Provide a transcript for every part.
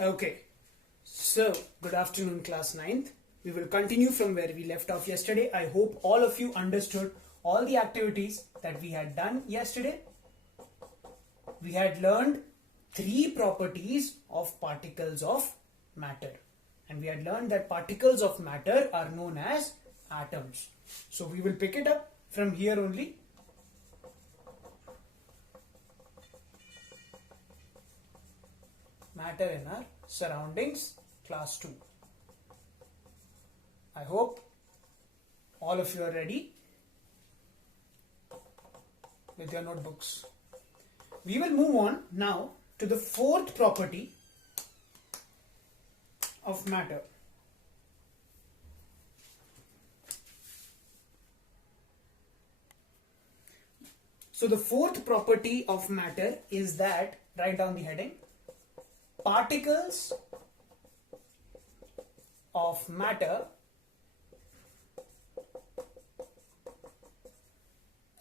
Okay, so good afternoon, class 9th. We will continue from where we left off yesterday. I hope all of you understood all the activities that we had done yesterday. We had learned 3 properties of particles of matter, and we had learned that particles of matter are known as atoms. So we will pick it up from here only. Matter in our surroundings, class 2. I hope all of you are ready with your notebooks. We will move on now to the 4th property of matter. So the 4th property of matter is that, write down the heading, particles of matter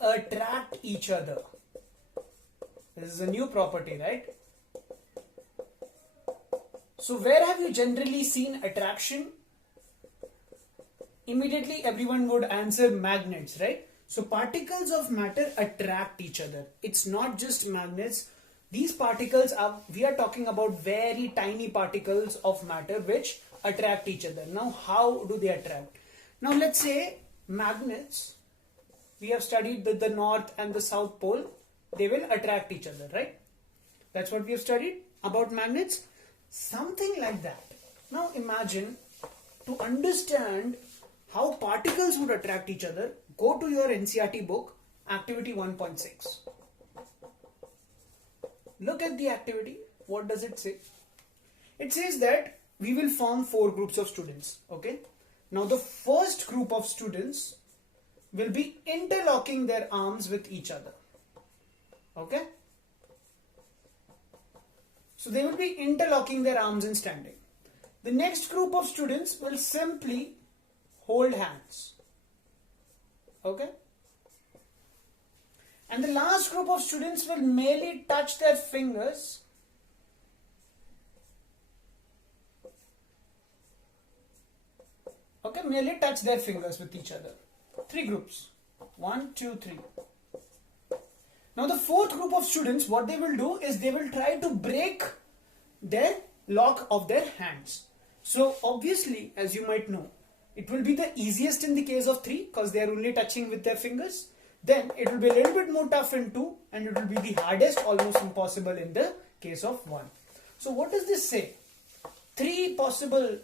attract each other. This is a new property, right? So where have you generally seen attraction? Immediately everyone would answer magnets, right? So particles of matter attract each other. It's not just magnets. These particles are, we are talking about very tiny particles of matter which attract each other. Now how do they attract? Now let's say magnets, we have studied that the north and the south pole, they will attract each other, right? That's what we have studied about magnets. Something like that. Now imagine, to understand how particles would attract each other, go to your NCERT book, activity 1.6. Look at the activity. What does it say? It says that we will form 4 groups of students. Okay. Now the first group of students will be interlocking their arms with each other. Okay. So they will be interlocking their arms and standing. The next group of students will simply hold hands. Okay. And the last group of students will merely touch their fingers merely touch their fingers with each other. 3 groups. 1, 2, 3. Now the 4th group of students, what they will do is they will try to break their lock of their hands. So obviously, as you might know, it will be the easiest in the case of 3 because they are only touching with their fingers. Then it will be a little bit more tough in 2, and it will be the hardest, almost impossible in the case of 1. So what does this say? 3 possible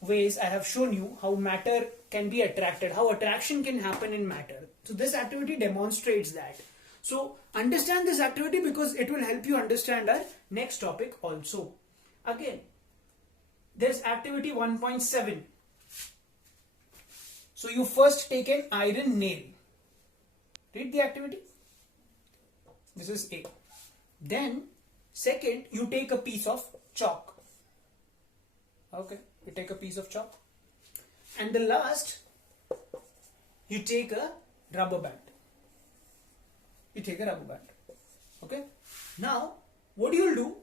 ways I have shown you how matter can be attracted, how attraction can happen in matter. So this activity demonstrates that. So understand this activity because it will help you understand our next topic also. Again, there's activity 1.7. So you first take an iron nail. Read the activity. This is A. Then second, you take a piece of chalk. Okay, you take a piece of chalk. And the last, you take a rubber band. You take a rubber band. Okay. Now, what you will do?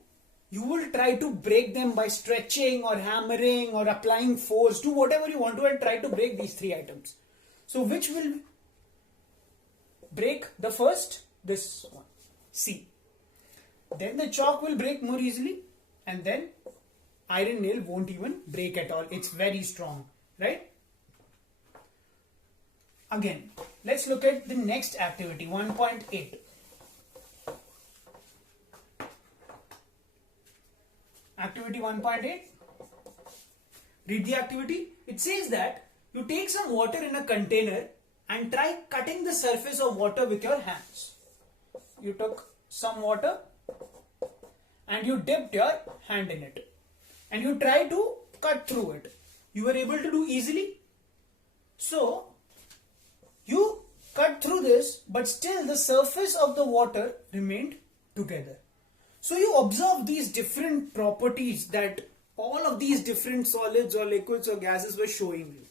You will try to break them by stretching or hammering or applying force. Do whatever you want to and try to break these 3 items. So which will break the first? This one. C. Then the chalk will break more easily, and then iron nail won't even break at all. It's very strong, right? Again, let's look at the next activity, 1.8. Activity 1.8. Read the activity. It says that you take some water in a container and try cutting the surface of water with your hands. You took some water and you dipped your hand in it and you try to cut through it. You were able to do easily. So you cut through this, but still the surface of the water remained together. So you observe these different properties that all of these different solids or liquids or gases were showing you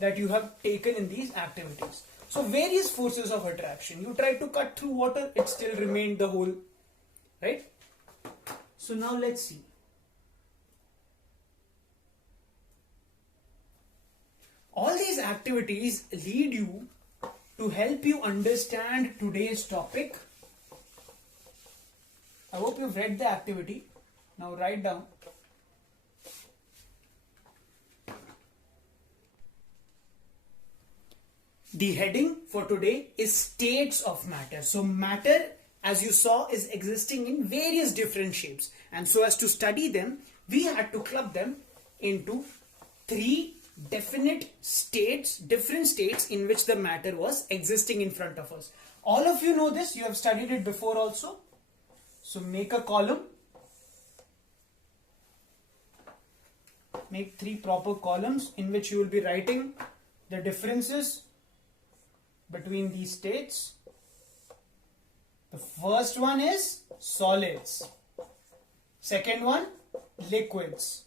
that you have taken in these activities. So various forces of attraction. You tried to cut through water, it still remained the whole right? So now let's see. All these activities lead you to help you understand today's topic. I hope you've read the activity. Now write down. The heading for today is states of matter. So matter, as you saw, is existing in various different shapes. And so as to study them, we had to club them into three definite states, different states in which the matter was existing in front of us. All of you know this, you have studied it before also. So make a column, make three proper columns in which you will be writing the differences between these states. The first one is solids, second one liquids,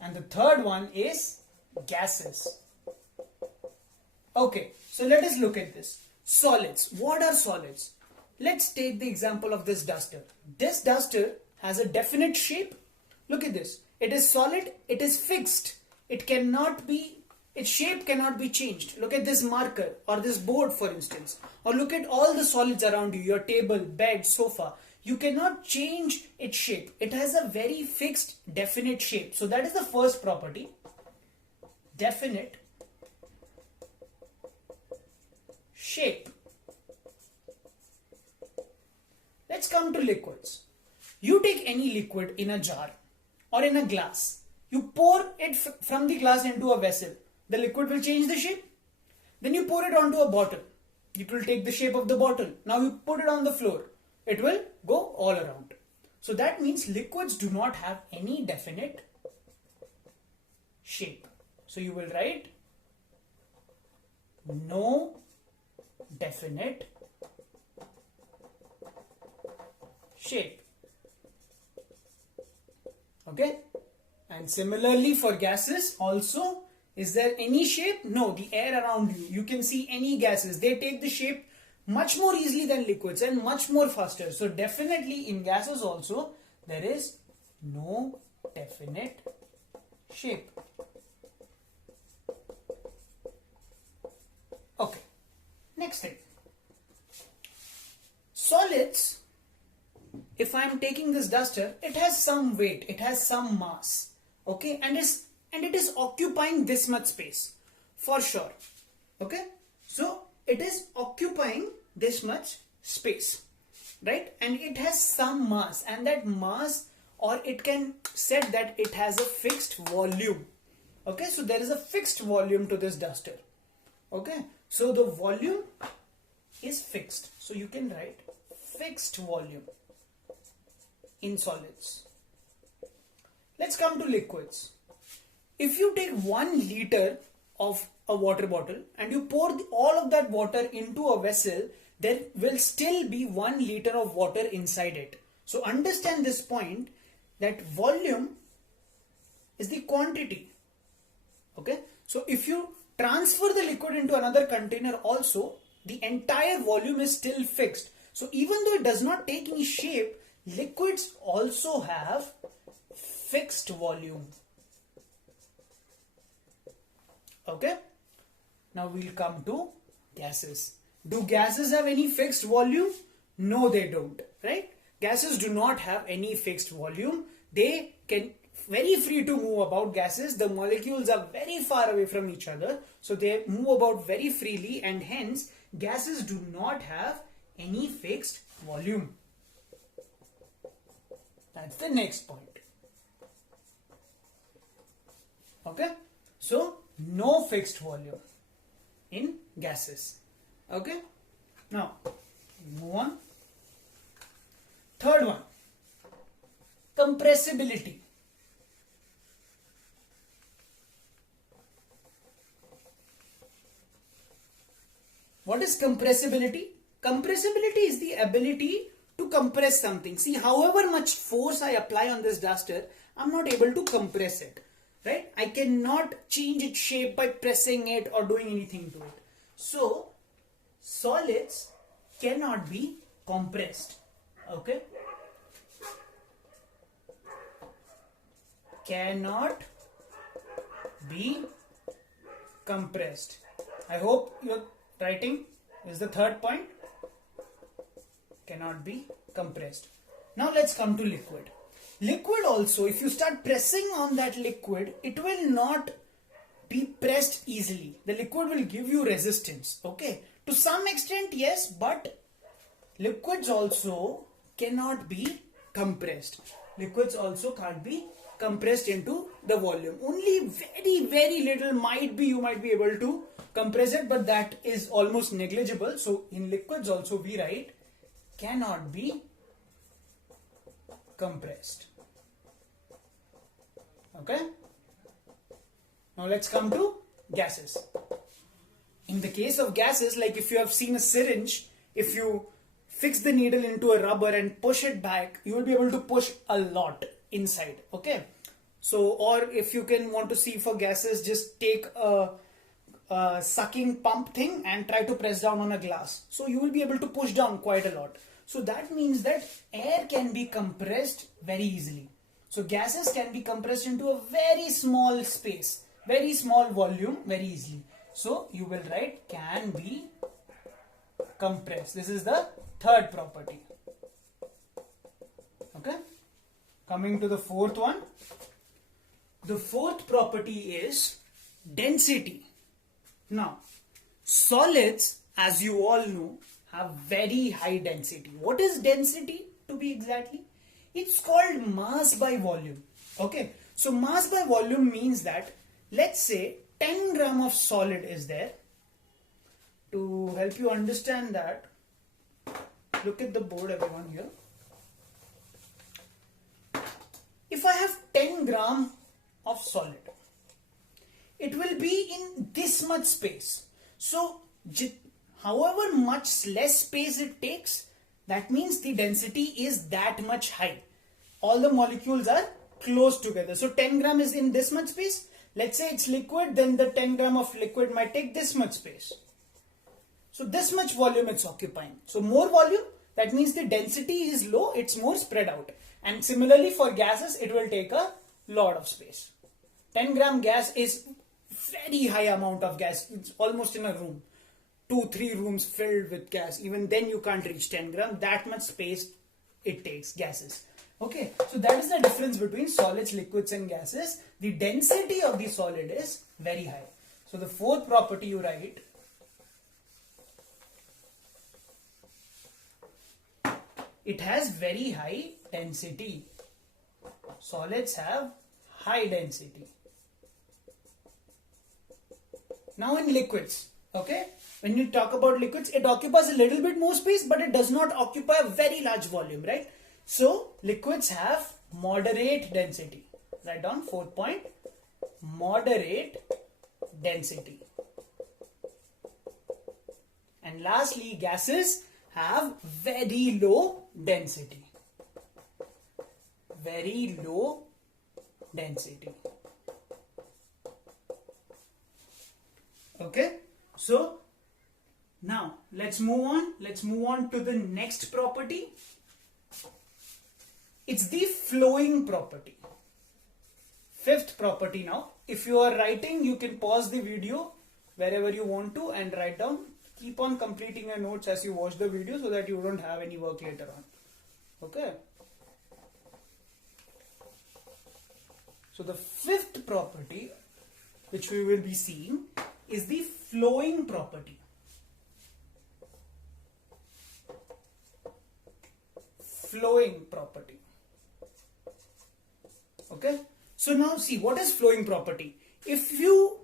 and the third one is gases. Okay, so let us look at this. Solids. What are solids? Let's take the example of this duster. This duster has a definite shape. Look at this. It is solid, it is fixed. It cannot be, its shape cannot be changed. Look at this marker or this board, for instance. Or look at all the solids around you, your table, bed, sofa. You cannot change its shape. It has a very fixed, definite shape. So that is the first property. Definite shape. Let's come to liquids. You take any liquid in a jar or in a glass. You pour it from the glass into a vessel. The liquid will change the shape. Then you pour it onto a bottle. It will take the shape of the bottle. Now you put it on the floor. It will go all around. So that means liquids do not have any definite shape. So you will write no definite shape. Okay? And similarly for gases also, is there any shape? No, the air around you. You can see any gases. They take the shape much more easily than liquids and much more faster. So definitely in gases also, there is no definite shape. Okay. Next thing. Solids, if I am taking this duster, it has some weight, it has some mass, okay, and it is occupying this much space for sure, okay. So it is occupying this much space, right, and it has some mass, and that mass, or it can said that it has a fixed volume, okay. So there is a fixed volume to this duster, okay. So the volume is fixed, so you can write fixed volume in solids. Let's come to liquids. If you take 1 liter of a water bottle and you pour all of that water into a vessel, there will still be 1 liter of water inside it. So understand this point, that volume is the quantity. Okay. So if you transfer the liquid into another container also, the entire volume is still fixed. So even though it does not take any shape, liquids also have fixed volume. Okay. Now we'll come to gases. Do gases have any fixed volume? No, they don't, right? Gases do not have any fixed volume. They can very free to move about. Gases, the molecules are very far away from each other, so they move about very freely, and hence gases do not have any fixed volume. That's the next point. Okay, so no fixed volume in gases. Okay, now move on. Third one, compressibility. What is compressibility? Compressibility is the ability to compress something. See, however much force I apply on this duster, I'm not able to compress it, right? I cannot change its shape by pressing it or doing anything to it. So, solids cannot be compressed, okay? cannot be compressed. I hope your writing is the third point. Cannot be compressed. Now let's come to liquid. Liquid also, if you start pressing on that liquid, it will not be pressed easily. The liquid will give you resistance. Okay, to some extent yes, but liquids also cannot be compressed. Liquids also can't be compressed into the volume. Only very little you might be able to compress it, but that is almost negligible. So in liquids also we write cannot be compressed. Okay. Now let's come to gases. In the case of gases, like if you have seen a syringe, if you fix the needle into a rubber and push it back, you will be able to push a lot inside. Okay. So, or if you want to see for gases, just take a sucking pump thing and try to press down on a glass. So you will be able to push down quite a lot. So that means that air can be compressed very easily. So gases can be compressed into a very small space, very small volume very easily. So you will write can be compressed. This is the third property. Okay. Coming to the fourth one. The fourth property is density. Now, solids, as you all know, have very high density. What is density to be exactly? It's called mass by volume. Okay. So mass by volume means that, let's say 10 gram of solid is there. To help you understand that, look at the board everyone here. If I have 10 gram of solid, it will be in this much space. So however much less space it takes, that means the density is that much high. All the molecules are close together. So 10 gram is in this much space. Let's say it's liquid, then the 10 gram of liquid might take this much space. So this much volume it's occupying. So more volume, that means the density is low, it's more spread out. And similarly for gases, it will take a lot of space. 10 gram gas is very high amount of gas. It's almost in a room. 2-3 rooms filled with gas. Even then you can't reach 10 gram. That much space it takes, gases. Okay, so that is the difference between solids, liquids and gases. The density of the solid is very high. So the fourth property you write, it has very high density. Solids have high density. Now in liquids, okay, when you talk about liquids, it occupies a little bit more space, but it does not occupy a very large volume, right? So liquids have moderate density. Write down fourth point, moderate density. And lastly, gases have very low density. Very low density. Okay, so now let's move on. Let's move on to the next property. It's the flowing property. Fifth property now. If you are writing, you can pause the video wherever you want to and write down. Keep on completing your notes as you watch the video so that you don't have any work later on. Okay. So the fifth property which we will be seeing is the flowing property. Flowing property. Okay. So now see, what is flowing property? If you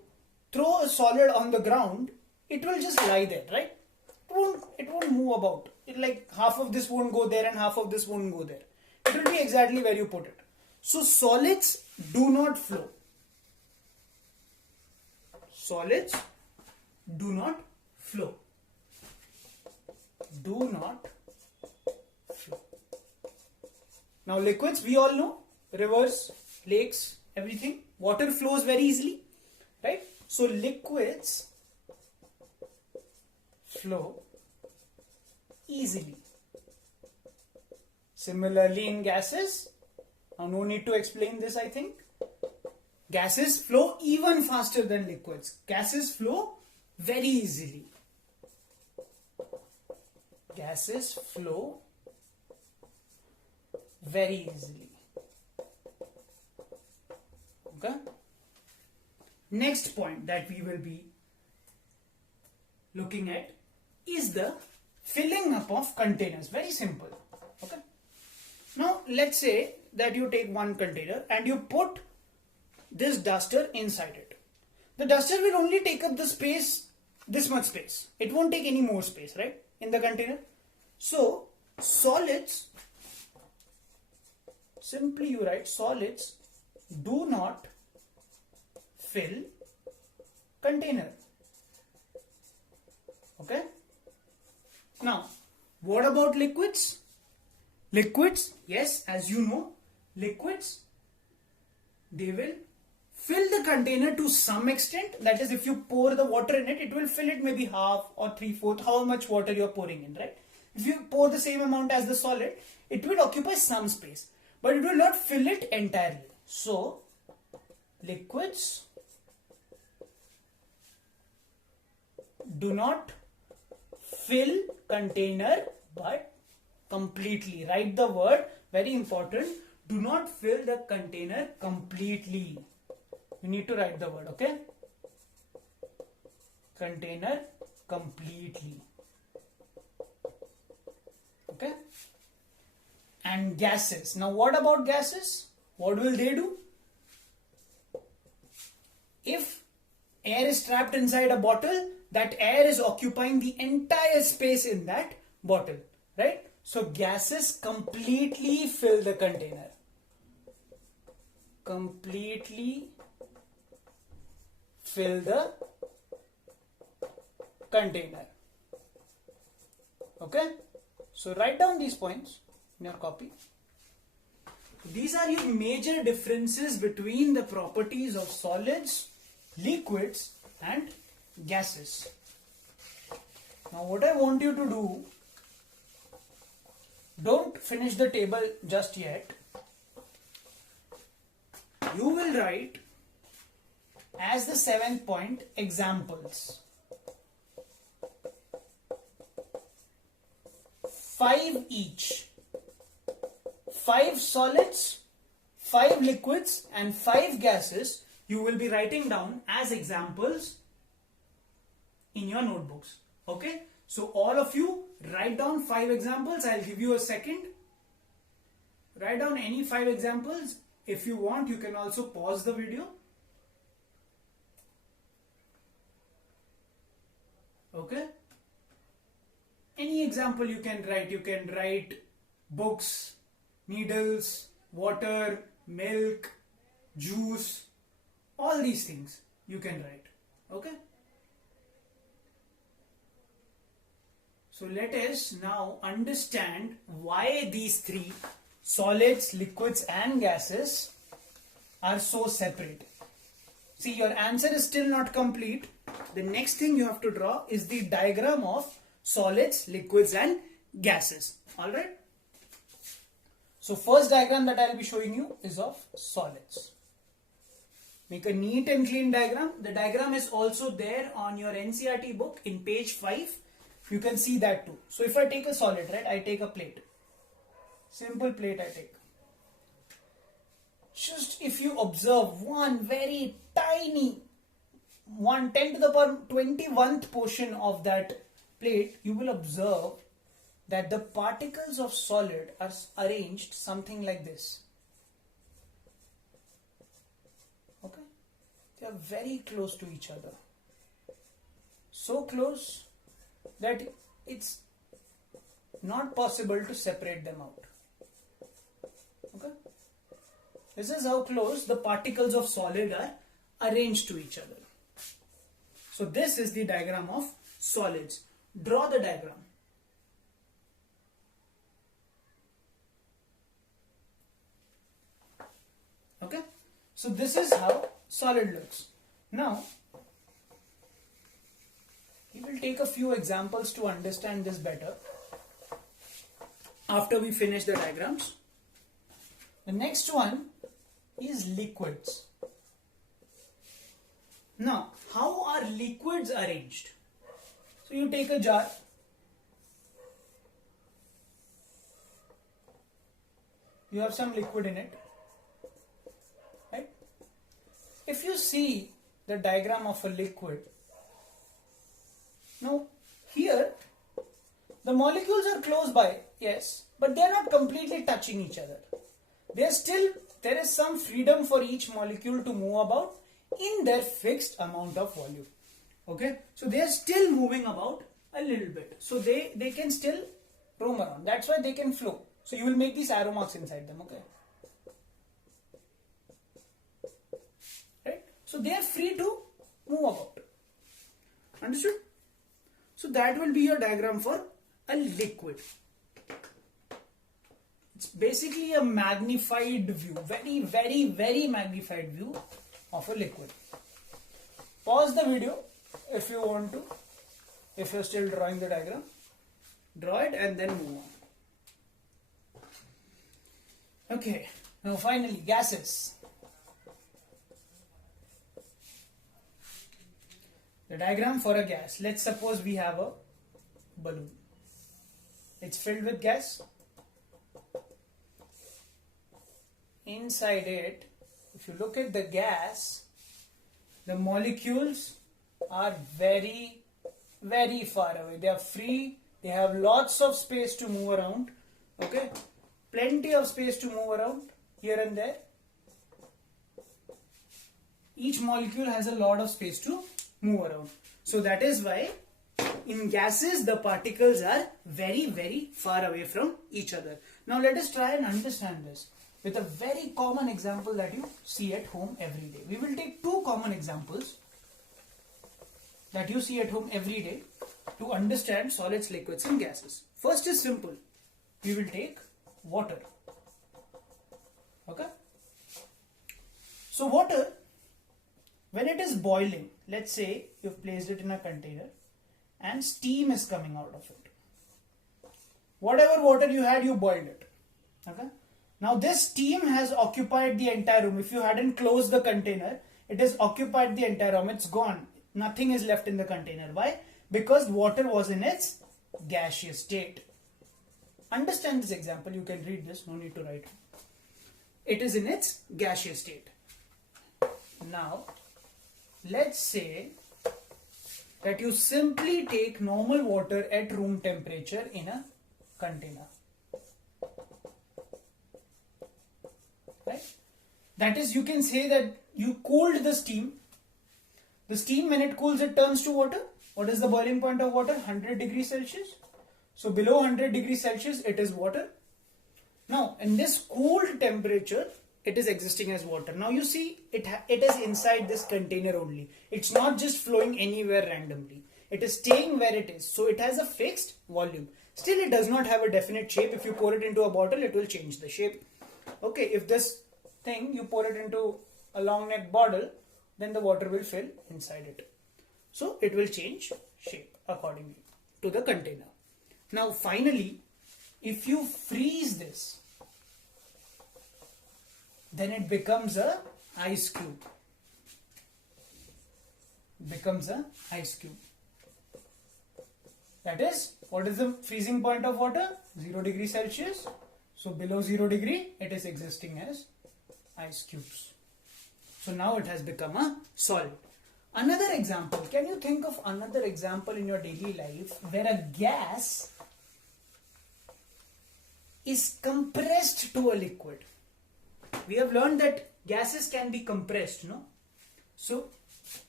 throw a solid on the ground, it will just lie there, right? It won't move about. It like half of this won't go there and half of this won't go there. It will be exactly where you put it. So solids do not flow. Solids do not flow. Do not flow. Now liquids, we all know, rivers, lakes, everything. Water flows very easily, right? So liquids flow easily. Similarly in gases, now no need to explain this, I think. Gases flow even faster than liquids. Gases flow very easily. Gases flow very easily. Okay. Next point that we will be looking at is the filling up of containers. Very simple. Okay. Now let's say that you take one container and you put this duster inside it. The duster will only take up the space, this much space. It won't take any more space, right, in the container. So solids, simply you write solids do not fill container. Okay. Now, what about liquids? Liquids, yes, as you know, liquids, they will fill the container to some extent. That is, if you pour the water in it, it will fill it maybe half or 3/4, how much water you are pouring in, right? If you pour the same amount as the solid, it will occupy some space, but it will not fill it entirely. So, liquids do not fill container but completely. Write the word, very important. Do not fill the container completely. You need to write the word, okay? Container completely. Okay? And gases. Now what about gases? What will they do? If air is trapped inside a bottle, that air is occupying the entire space in that bottle, right? So gases completely fill the container. Completely fill the container. Okay? So write down these points in your copy. These are your major differences between the properties of solids, liquids and gases. Now what I want you to do, don't finish the table just yet. You will write as the 7th point examples. 5 each. 5 solids, 5 liquids and 5 gases you will be writing down as examples in your notebooks. Okay? So all of you write down 5 examples. I'll give you a second. Write down any 5 examples. If you want, you can also pause the video. Okay? Any example you can write. You can write books, needles, water, milk, juice, all these things you can write. Okay? So let us now understand why these three, solids, liquids and gases, are so separate. See, your answer is still not complete. The next thing you have to draw is the diagram of solids, liquids and gases. Alright? So first diagram that I will be showing you is of solids. Make a neat and clean diagram. The diagram is also there on your NCERT book in page 5. You can see that too. So if I take a solid, right, I take a plate. Simple plate I take. Just if you observe one very tiny, 10 to the power 21th portion of that plate, you will observe that the particles of solid are arranged something like this. Okay? They are very close to each other. So close that it's not possible to separate them out. Okay? This is how close the particles of solid are arranged to each other. So this is the diagram of solids. Draw the diagram. Okay? So this is how solid looks. Now, we will take a few examples to understand this better after we finish the diagrams. The next one is liquids. Now, how are liquids arranged? So you take a jar. You have some liquid in it, right? If you see the diagram of a liquid, now here the molecules are close by, yes, but they are not completely touching each other. There is some freedom for each molecule to move about in their fixed amount of volume. Okay, so they are still moving about a little bit, so they can still roam around. That's why they can flow. So you will make these arrow marks inside them. Okay, right? So they are free to move about. Understood? So that will be your diagram for a liquid. It's basically a magnified view, very, very, very magnified view of a liquid. Pause the video if you want to. If you're still drawing the diagram, draw it and then move on. Okay, now finally gases. The diagram for a gas. Let's suppose we have a balloon. It's filled with gas. Inside it, if you look at the gas, the molecules are very, very far away. They are free. They have lots of space to move around. Okay, plenty of space to move around here and there. Each molecule has a lot of space to move around. So that is why in gases the particles are very, very far away from each other. Now let us try and understand this with a very common example that you see at home every day. We will take two common examples that you see at home every day to understand solids, liquids and gases. First is simple. We will take water. Okay. So water, when it is boiling, let's say you've placed it in a container and steam is coming out of it. Whatever water you had, you boiled it. Okay. Now this steam has occupied the entire room. If you hadn't closed the container, it has occupied the entire room. It's gone. Nothing is left in the container. Why? Because water was in its gaseous state. Understand this example. You can read this. No need to write. It is in its gaseous state. Now, let's say that you simply take normal water at room temperature in a container. Right? That is, you can say that you cooled the steam. The steam, when it cools, it turns to water. What is the boiling point of water? 100 degrees Celsius. So below 100 degrees Celsius, it is water. Now, in this cooled temperature, it is existing as water. Now you see, it is inside this container only. It's not just flowing anywhere randomly. It is staying where it is. So it has a fixed volume. Still, it does not have a definite shape. If you pour it into a bottle, it will change the shape. Okay, if this thing, you pour it into a long neck bottle, then the water will fill inside it. So it will change shape accordingly to the container. Now finally, if you freeze this, then it becomes a ice cube. Becomes a ice cube. That is, what is the freezing point of water? 0 degrees Celsius. So below 0 degree, it is existing as ice cubes. So now it has become a solid. Another example, can you think of another example in your daily life where a gas is compressed to a liquid? We have learned that gases can be compressed, no? So,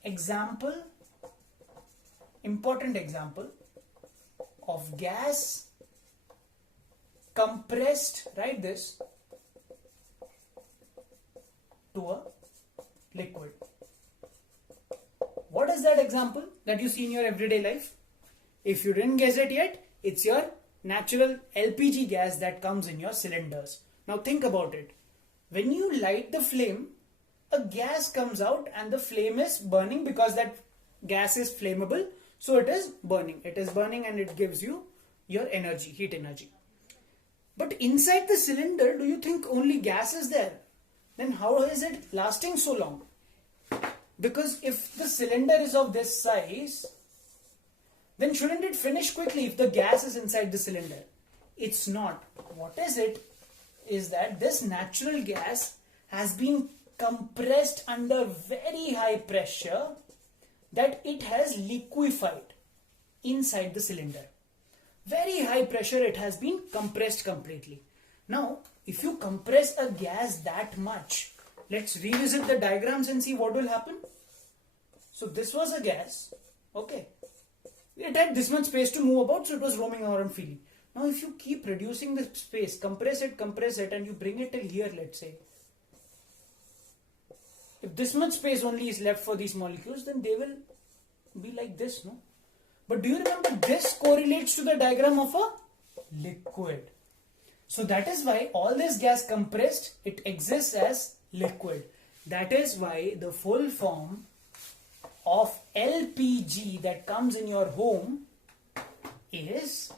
example, important example of gas compressed, write this, to a liquid. What is that example that you see in your everyday life? If you didn't guess it yet, it's your natural LPG gas that comes in your cylinders. Now think about it. When you light the flame, a gas comes out and the flame is burning because that gas is flammable. So it is burning. It is burning and it gives you your energy, heat energy. But inside the cylinder, do you think only gas is there? Then how is it lasting so long? Because if the cylinder is of this size, then shouldn't it finish quickly if the gas is inside the cylinder? It's not. What is it? Is that this natural gas has been compressed under very high pressure that it has liquefied inside the cylinder. Very high pressure, it has been compressed completely. Now, if you compress a gas that much, let's revisit the diagrams and see what will happen. So this was a gas, okay. It had this much space to move about, so it was roaming around freely. Now if you keep reducing the space, compress it and you bring it till here, let's say. If this much space only is left for these molecules, then they will be like this, no? But do you remember this correlates to the diagram of a liquid? So that is why all this gas compressed, it exists as liquid. That is why the full form of LPG that comes in your home is,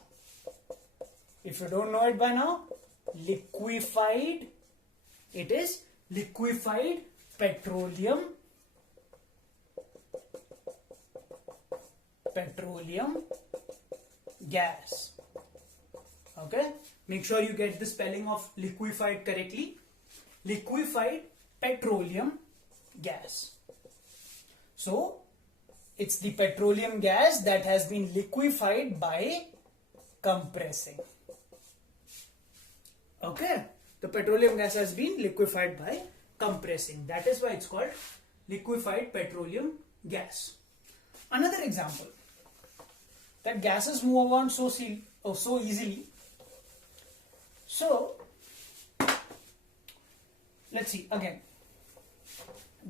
if you don't know it by now, liquefied. It is liquefied petroleum gas. Okay, make sure you get the spelling of liquefied correctly. Liquefied petroleum gas. So it's the petroleum gas that has been liquefied by compressing. Okay, the petroleum gas has been liquefied by compressing. That is why it's called liquefied petroleum gas. Another example, that gases move around so easily. So let's see again.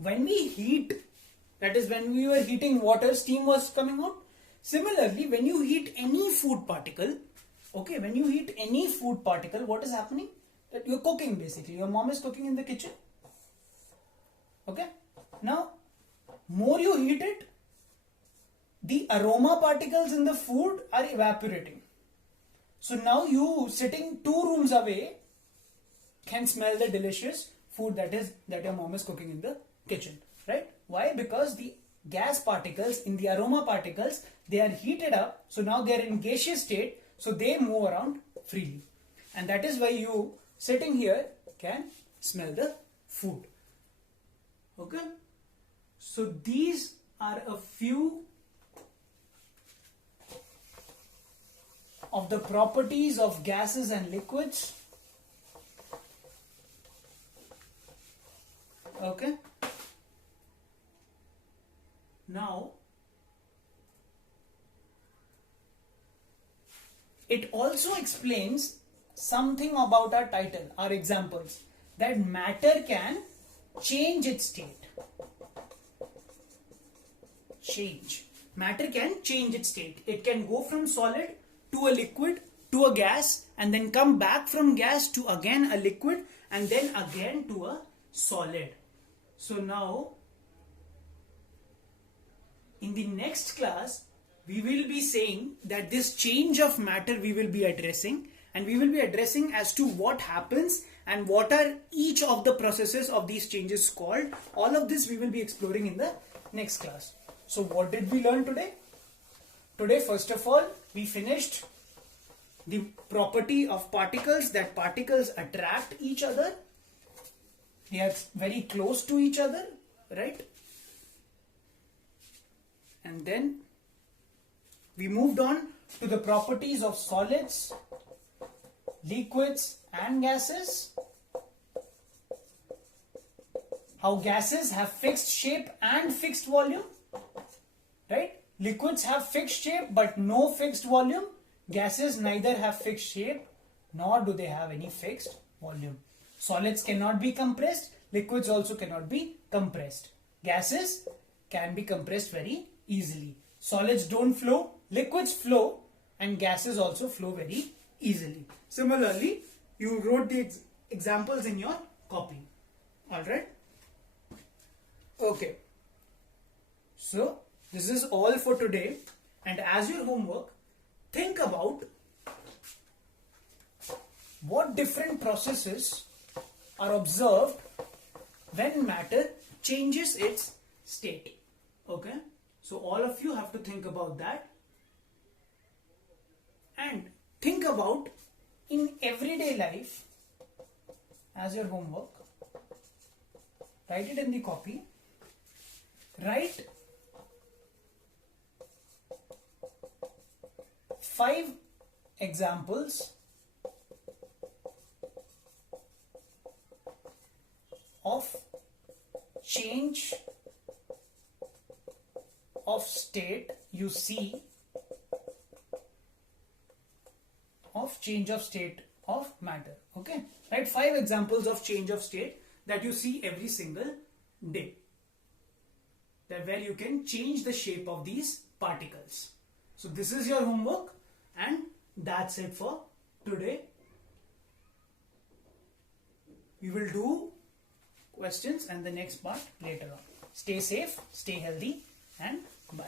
When we heat, that is when we were heating water, steam was coming out. Similarly, when you heat any food particle, okay, when you heat any food particle, what is happening? That you're cooking basically. Your mom is cooking in the kitchen. Okay. Now, more you heat it, the aroma particles in the food are evaporating. So now you, sitting 2 rooms away, can smell the delicious food that your mom is cooking in the kitchen, right? Why? Because the gas particles in the aroma particles, they are heated up, so now they are in gaseous state, so they move around freely, and that is why you sitting here can smell the food. Okay, so these are a few of the properties of gases and liquids. Okay. Now, it also explains something about our title, our examples, that matter can change its state. Matter can change its state. It can go from solid to a liquid to a gas, and then come back from gas to again a liquid, and then again to a solid. So now, in the next class, we will be saying that this change of matter we will be addressing, and we will be addressing as to what happens and what are each of the processes of these changes called. All of this we will be exploring in the next class. So what did we learn today? Today, first of all, we finished the property of particles, that particles attract each other. They are very close to each other, right? And then we moved on to the properties of solids, liquids and gases. How gases have fixed shape and fixed volume, right? Liquids have fixed shape but no fixed volume. Gases neither have fixed shape nor do they have any fixed volume. Solids cannot be compressed. Liquids also cannot be compressed. Gases can be compressed very easily. Solids don't flow, liquids flow, and gases also flow very easily. Similarly, you wrote the examples in your copy. Alright? Okay. So, this is all for today. And as your homework, think about what different processes are observed when matter changes its state. Okay, so all of you have to think about that, and think about in everyday life as your homework. Write it in the copy. Write 5 examples of change of state you see, of change of state of matter. Okay, write 5 examples of change of state that you see every single day, that where you can change the shape of these particles. So this is your homework, and that's it for today. We will do questions and the next part later on. Stay safe, stay healthy, and bye.